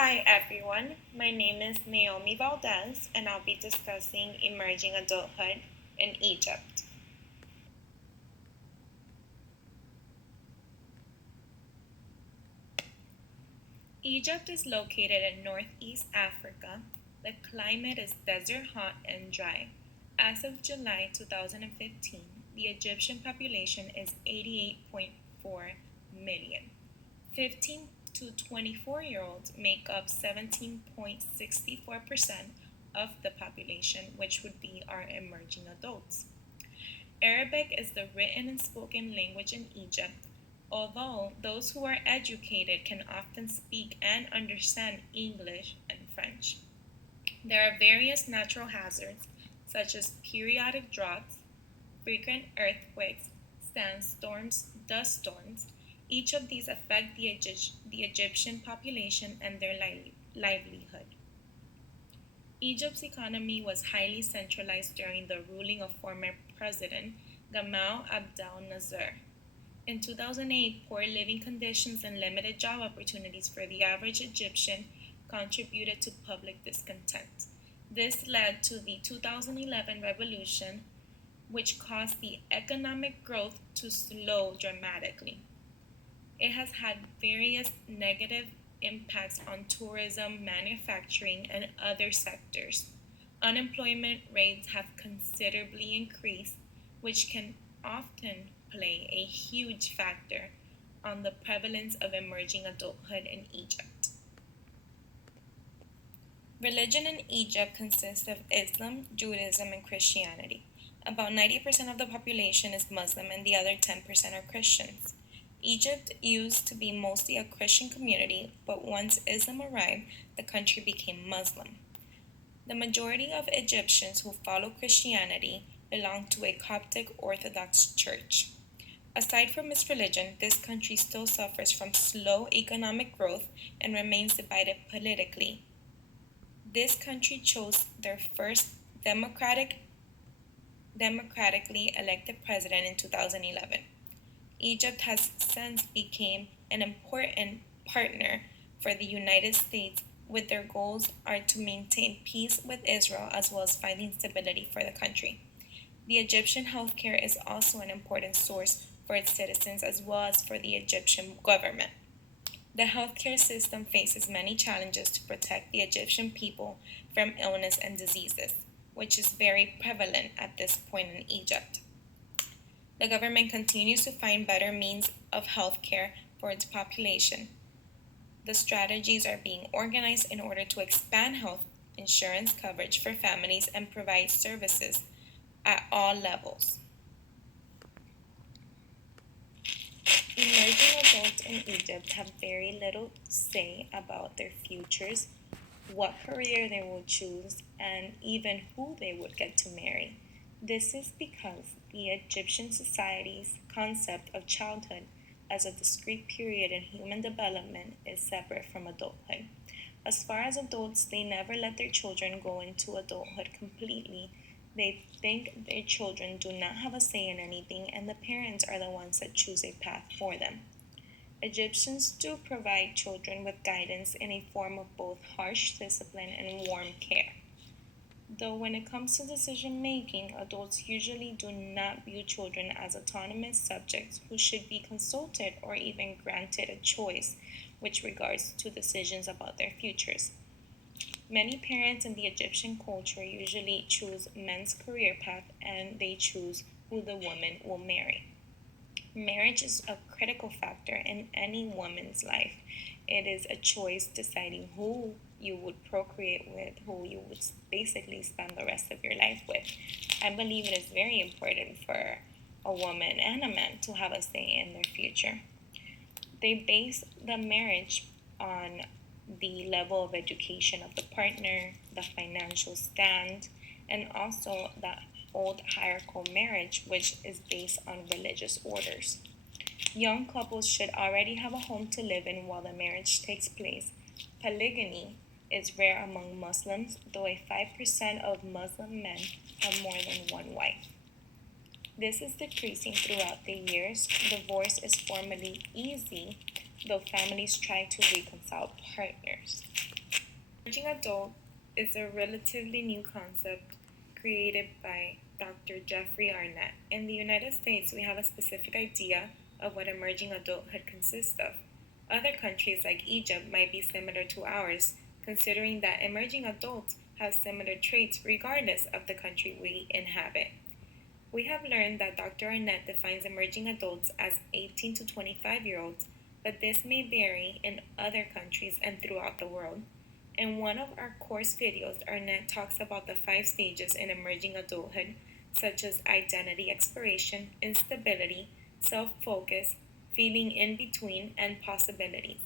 Hi everyone, my name is Naomy Valdes and I'll be discussing emerging adulthood in Egypt. Egypt is located in northeast Africa. The climate is desert hot and dry. As of July 2015, the Egyptian population is 88.4 million. 15 to 24-year-olds make up 17.64% of the population, which would be our emerging adults. Arabic is the written and spoken language in Egypt, although those who are educated can often speak and understand English and French. There are various natural hazards, such as periodic droughts, frequent earthquakes, sandstorms, dust storms. Each of these affect the Egyptian population and their livelihood. Egypt's economy was highly centralized during the ruling of former President Gamal Abdel Nasser. In 2008, poor living conditions and limited job opportunities for the average Egyptian contributed to public discontent. This led to the 2011 revolution, which caused the economic growth to slow dramatically. It has had various negative impacts on tourism, manufacturing, and other sectors. Unemployment rates have considerably increased, which can often play a huge factor on the prevalence of emerging adulthood in Egypt. Religion in Egypt consists of Islam, Judaism, and Christianity. About 90% of the population is Muslim and the other 10% are Christians. Egypt used to be mostly a Christian community, but once Islam arrived, the country became Muslim. The majority of Egyptians who follow Christianity belong to a Coptic Orthodox church. Aside from its religion, this country still suffers from slow economic growth and remains divided politically. This country chose their first democratically elected president in 2011. Egypt has since become an important partner for the United States, with their goals are to maintain peace with Israel as well as finding stability for the country. The Egyptian healthcare is also an important source for its citizens as well as for the Egyptian government. The healthcare system faces many challenges to protect the Egyptian people from illness and diseases, which is very prevalent at this point in Egypt. The government continues to find better means of health care for its population. The strategies are being organized in order to expand health insurance coverage for families and provide services at all levels. Emerging adults in Egypt have very little say about their futures, what career they will choose, and even who they would get to marry. This is because the Egyptian society's concept of childhood as a discrete period in human development is separate from adulthood. As far as adults, they never let their children go into adulthood completely. They think their children do not have a say in anything, and the parents are the ones that choose a path for them. Egyptians do provide children with guidance in a form of both harsh discipline and warm care. Though when it comes to decision making, adults usually do not view children as autonomous subjects who should be consulted or even granted a choice with regards to decisions about their futures. Many parents in the Egyptian culture usually choose men's career path and they choose who the woman will marry. Marriage is a critical factor in any woman's life. It is a choice deciding who you would procreate with, who you would basically spend the rest of your life with. I believe it is very important for a woman and a man to have a say in their future. They base the marriage on the level of education of the partner, the financial stand, and also the old hierarchical marriage, which is based on religious orders. Young couples should already have a home to live in while the marriage takes place. Polygamy is rare among Muslims, though 5% of Muslim men have more than one wife. This is decreasing throughout the years. Divorce is formally easy though families try to reconcile partners. Emerging adult is a relatively new concept created by Dr. Jeffrey Arnett. In the United States, we have a specific idea of what emerging adulthood consists of. Other countries, like Egypt, might be similar to ours, considering that emerging adults have similar traits regardless of the country we inhabit. We have learned that Dr. Arnett defines emerging adults as 18 to 25-year-olds, but this may vary in other countries and throughout the world. In one of our course videos, Arnett talks about the 5 stages in emerging adulthood, such as identity exploration, instability, self-focus, feeling in between, and possibilities.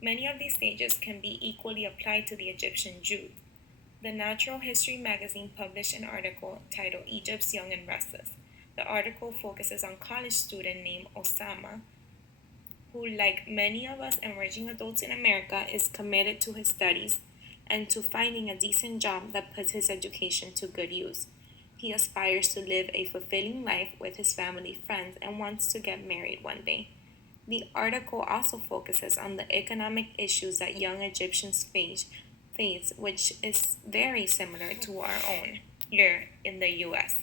Many of these stages can be equally applied to the Egyptian Jews. The Natural History magazine published an article titled Egypt's Young and Restless. The article focuses on a college student named Osama, who, like many of us emerging adults in America, is committed to his studies and to finding a decent job that puts his education to good use. He aspires to live a fulfilling life with his family, friends, and wants to get married one day. The article also focuses on the economic issues that young Egyptians face, which is very similar to our own here in the US.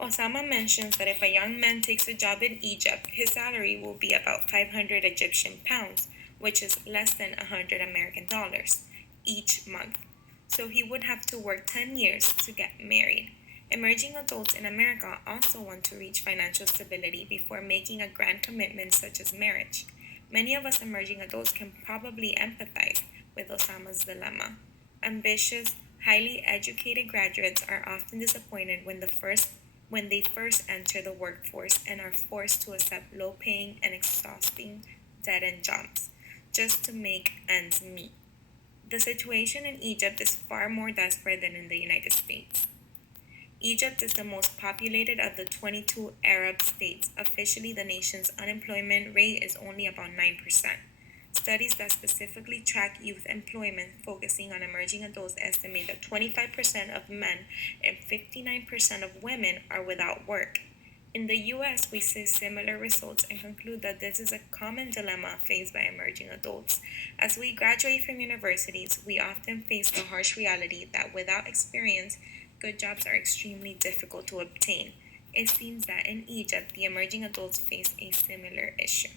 Osama mentions that if a young man takes a job in Egypt, his salary will be about 500 Egyptian pounds, which is less than 100 American dollars each month. So he would have to work 10 years to get married. Emerging adults in America also want to reach financial stability before making a grand commitment such as marriage. Many of us emerging adults can probably empathize with Osama's dilemma. Ambitious, highly educated graduates are often disappointed when they first enter the workforce and are forced to accept low-paying and exhausting dead-end jobs just to make ends meet. The situation in Egypt is far more desperate than in the United States. Egypt is the most populated of the 22 Arab states. Officially, the nation's unemployment rate is only about 9%. Studies that specifically track youth employment, focusing on emerging adults, estimate that 25% of men and 59% of women are without work. In the US, we see similar results and conclude that this is a common dilemma faced by emerging adults. As we graduate from universities, we often face the harsh reality that without experience, good jobs are extremely difficult to obtain. It seems that in Egypt, the emerging adults face a similar issue.